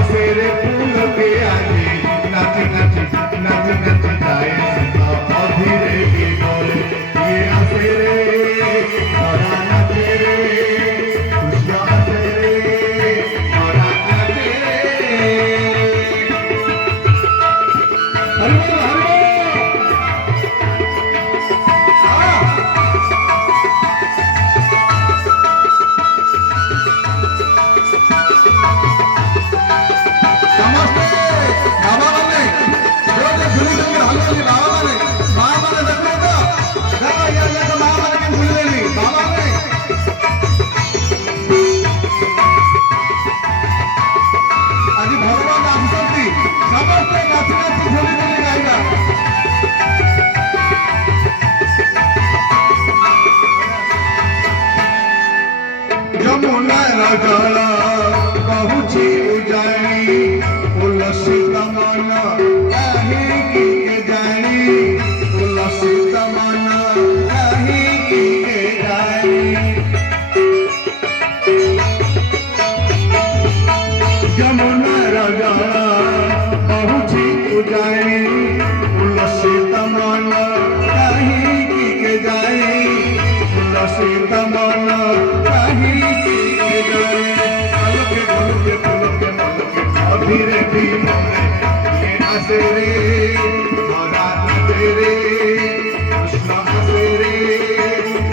हसेरे फूल के आगे नाची नाची नाची नाची जाए सीता धीरे धीरे ये हसेरे हरा नाचे रे कृष्ण हसेरे हरा नाचे हरि बोल जला बहुची उजानी उल्लसित मन कहीं की जानी उल्लसित मन कहीं की जानी जमुना राजा बहुची उजानी उल्लसित मन कहीं की जानी उल्लसित मन कहीं धीरे धीरे ये हसेरे हरा तेरे कृष्ण हसेरे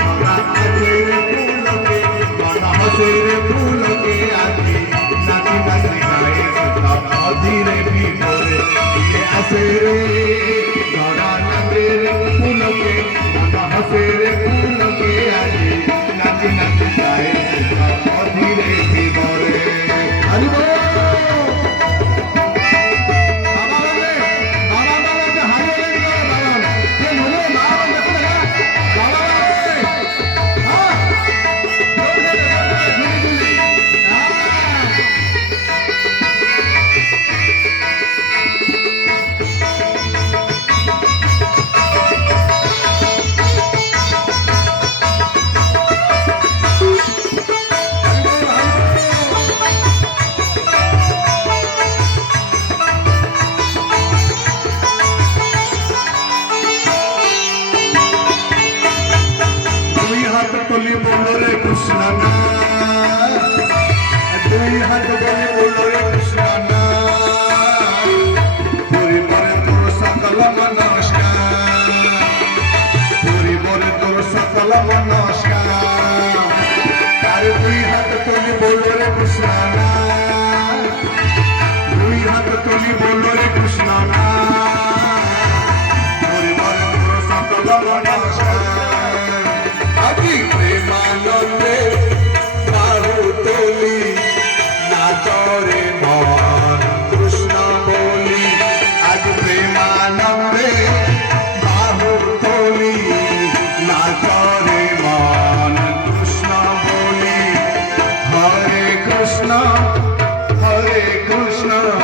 हरा तेरे फूल के माना हसेरे फूल के आगे नाची नाची गाए सीता धीरे धीरे ये हसेरे हरा तेरे फूल के माना हसेरे फूल के आगे नाची नाची गाए सीता धीरे धीरे हरि बोल बोली बोलो रे कृष्ण ना दुई हाथ बोली बोलो रे कृष्ण ना पूरी बरे तोर सकल नमस्कार पूरी बरे तोर सकल नमस्कार तारे दुई हाथ बोली बोलो रे कृष्ण ना दुई हाथ बोली बोलो रे कृष्ण ना पूरी बरे तोर सकल नमस्कार प्रेमानंदे बाहु तोली नाचरे मन कृष्ण बोली आज प्रेमानंदे बाहु तोली नाचरे मन कृष्ण बोली हरे कृष्ण